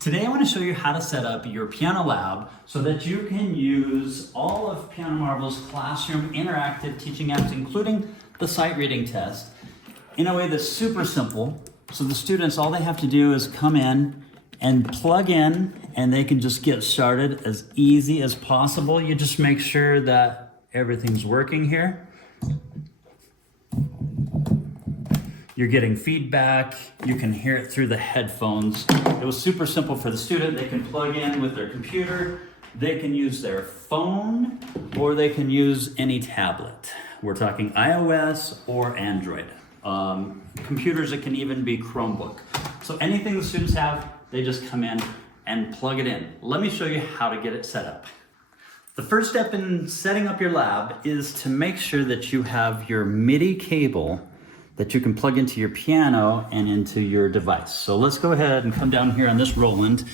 Today I want to show you how to set up your piano lab so that you can use all of Piano Marvel's classroom interactive teaching apps, including the sight reading test, in a way that's super simple. So the students, all they have to do is come in and plug in, and they can just get started as easy as possible. You just make sure that everything's working here. You're getting feedback, you can hear it through the headphones. It was super simple for the student. They can plug in with their computer, they can use their phone, or they can use any tablet. We're talking iOS or Android. Computers, it can even be Chromebook. So anything the students have, they just come in and plug it in. Let me show you how to get it set up. The first step in setting up your lab is to make sure that you have your MIDI cable that you can plug into your piano and into your device. So let's go ahead and come down here on this Roland,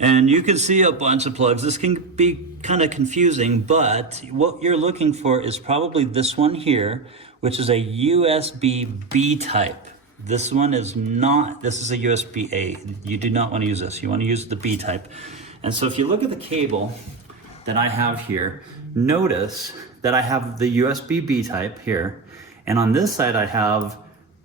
and you can see a bunch of plugs. This can be kind of confusing, but what you're looking for is probably this one here, which is a USB-B type. This one is not, this is a USB-A. You do not want to use this. You want to use the B type. And so if you look at the cable that I have here, notice that I have the USB-B type here. And on this side, I have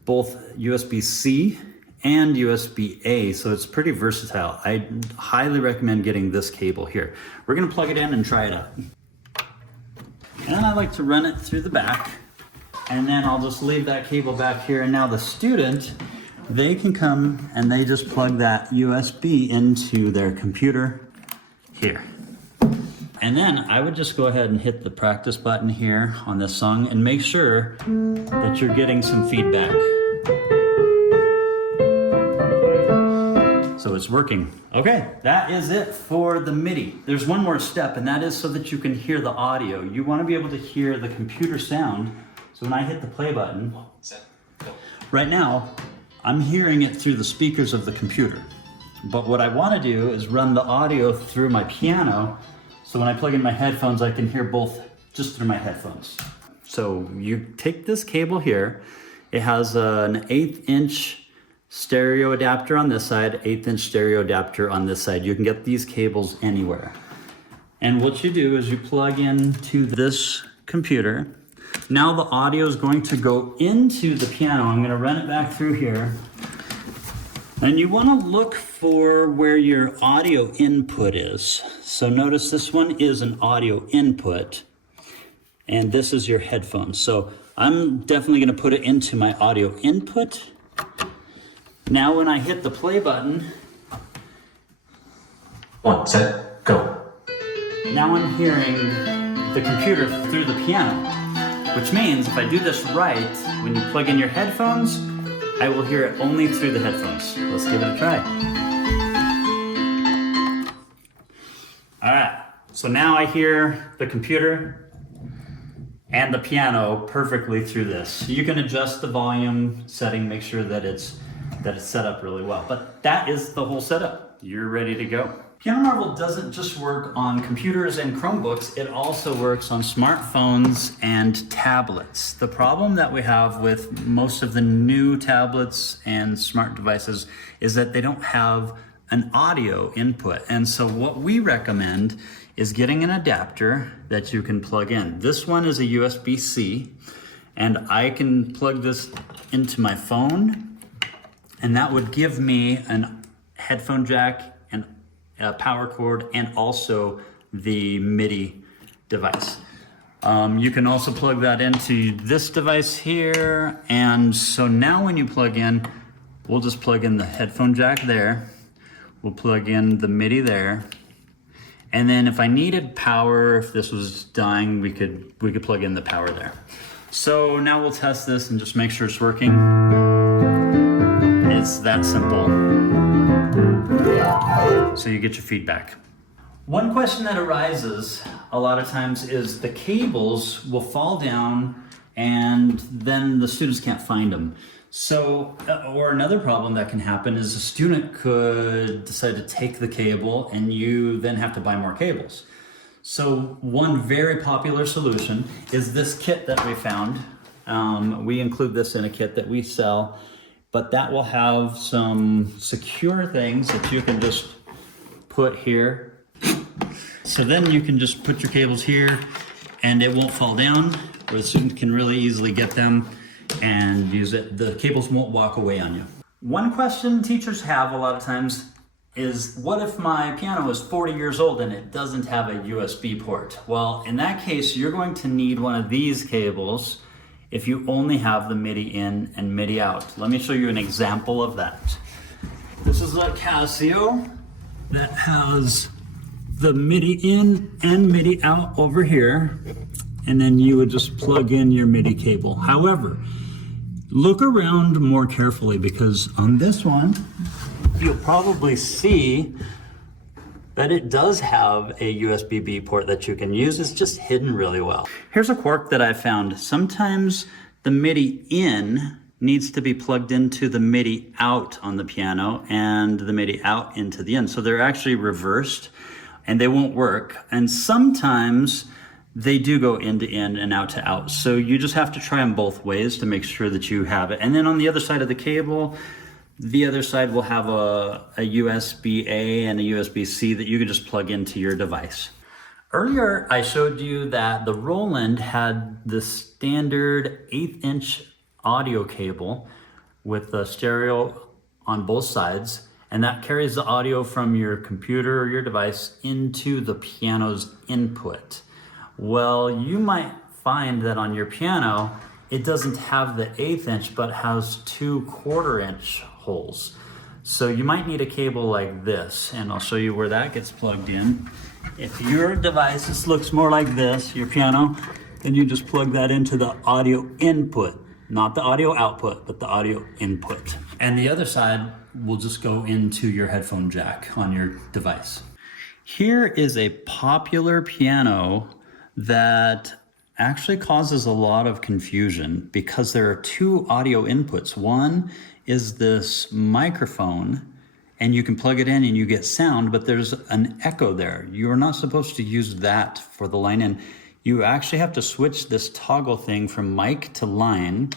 both USB-C and USB-A, so it's pretty versatile. I highly recommend getting this cable here. We're gonna plug it in and try it out. And I like to run it through the back, and then I'll just leave that cable back here. And now the student, they can come and they just plug that USB into their computer here. And then I would just go ahead and hit the practice button here on this song and make sure that you're getting some feedback. So it's working. Okay, that is it for the MIDI. There's one more step, and that is so that you can hear the audio. You want to be able to hear the computer sound. So when I hit the play button, right now, I'm hearing it through the speakers of the computer. But what I want to do is run the audio through my piano. So when I plug in my headphones, I can hear both just through my headphones. So you take this cable here. It has an 1/8 inch stereo adapter on this side, 1/8 inch stereo adapter on this side. You can get these cables anywhere. And what you do is you plug into this computer. Now the audio is going to go into the piano. I'm gonna run it back through here. And you want to look for where your audio input is. So notice this one is an audio input, and this is your headphones. So I'm definitely going to put it into my audio input. Now when I hit the play button, 1, set, go. now I'm hearing the computer through the piano, which means if I do this right, when you plug in your headphones, I will hear it only through the headphones. Let's give it a try. All right, so now I hear the computer and the piano perfectly through this. You can adjust the volume setting, make sure that it's set up really well. But that is the whole setup. You're ready to go. Piano Marvel doesn't just work on computers and Chromebooks, it also works on smartphones and tablets. The problem that we have with most of the new tablets and smart devices is that they don't have an audio input. And so what we recommend is getting an adapter that you can plug in. This one is a USB-C, and I can plug this into my phone, and that would give me an headphone jack, a power cord, and also the MIDI device. You can also plug that into this device here. And so now when you plug in, we'll just plug in the headphone jack there. We'll plug in the MIDI there. And then if I needed power, if this was dying, we could plug in the power there. So now we'll test this and just make sure it's working. It's that simple. So you get your feedback. One question that arises a lot of times is the cables will fall down and then the students can't find them. So, or another problem that can happen is a student could decide to take the cable and you then have to buy more cables. So one very popular solution is this kit that we found. We include this in a kit that we sell, but that will have some secure things that you can just put here. So then you can just put your cables here and it won't fall down, or the student can really easily get them and use it. The cables won't walk away on you. One question teachers have a lot of times is, what if my piano is 40 years old and it doesn't have a USB port? Well, in that case, you're going to need one of these cables if you only have the MIDI in and MIDI out. Let me show you an example of that. This is a Casio that has the MIDI in and MIDI out over here, and then you would just plug in your MIDI cable. However, look around more carefully, because on this one, you'll probably see that it does have a USB-B port that you can use. It's just hidden really well. Here's a quirk that I found. Sometimes the MIDI in needs to be plugged into the MIDI out on the piano and the MIDI out into the in. So they're actually reversed and they won't work. And sometimes they do go in to in and out to out. So you just have to try them both ways to make sure that you have it. And then on the other side of the cable, the other side will have a USB-A and a USB-C that you can just plug into your device. Earlier, I showed you that the Roland had the standard 1/8" audio cable with the stereo on both sides, and that carries the audio from your computer or your device into the piano's input. Well, you might find that on your piano, it doesn't have the 1/8", but has 2 1/4" holes. So you might need a cable like this, and I'll show you where that gets plugged in. If your device looks more like this, your piano, then you just plug that into the audio input, not the audio output, but the audio input. And the other side will just go into your headphone jack on your device. Here is a popular piano that actually causes a lot of confusion because there are 2 audio inputs. One is this microphone, and you can plug it in and you get sound, but there's an echo there. You're not supposed to use that for the line in. You actually have to switch this toggle thing from mic to line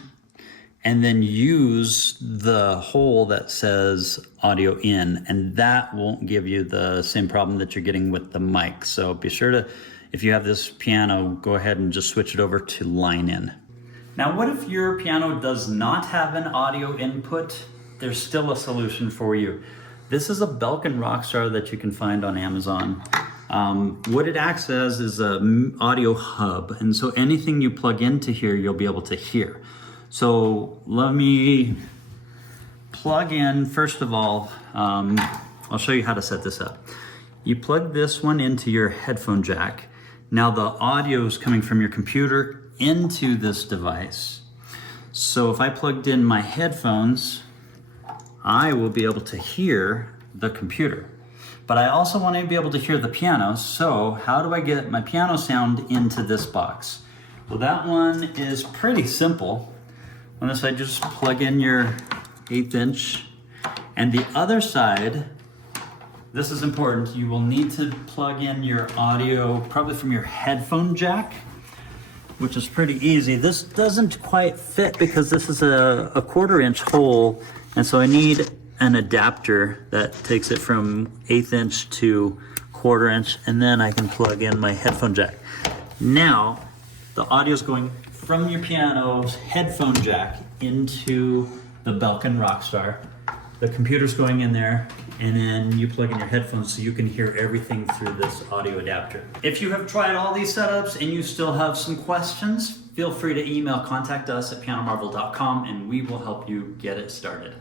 and then use the hole that says audio in, and that won't give you the same problem that you're getting with the mic. So be sure to, if you have this piano, go ahead and just switch it over to line in. Now, what if your piano does not have an audio input? There's still a solution for you. This is a Belkin Rockstar that you can find on Amazon. What it acts as is an audio hub, and so anything you plug into here, you'll be able to hear. So let me plug in, first of all, I'll show you how to set this up. You plug this one into your headphone jack. Now the audio is coming from your computer into this device. So if I plugged in my headphones, I will be able to hear the computer. But I also want to be able to hear the piano, so how do I get my piano sound into this box? Well, that one is pretty simple. On this side, just plug in your 1/8", and the other side, this is important, you will need to plug in your audio probably from your headphone jack, which is pretty easy. This doesn't quite fit because this is a 1/4" hole, and so I need an adapter that takes it from 1/8" to 1/4", and then I can plug in my headphone jack. Now, the audio is going from your piano's headphone jack into the Belkin Rockstar. The computer's going in there, and then you plug in your headphones so you can hear everything through this audio adapter. If you have tried all these setups and you still have some questions, feel free to contact us at pianomarvel.com and we will help you get it started.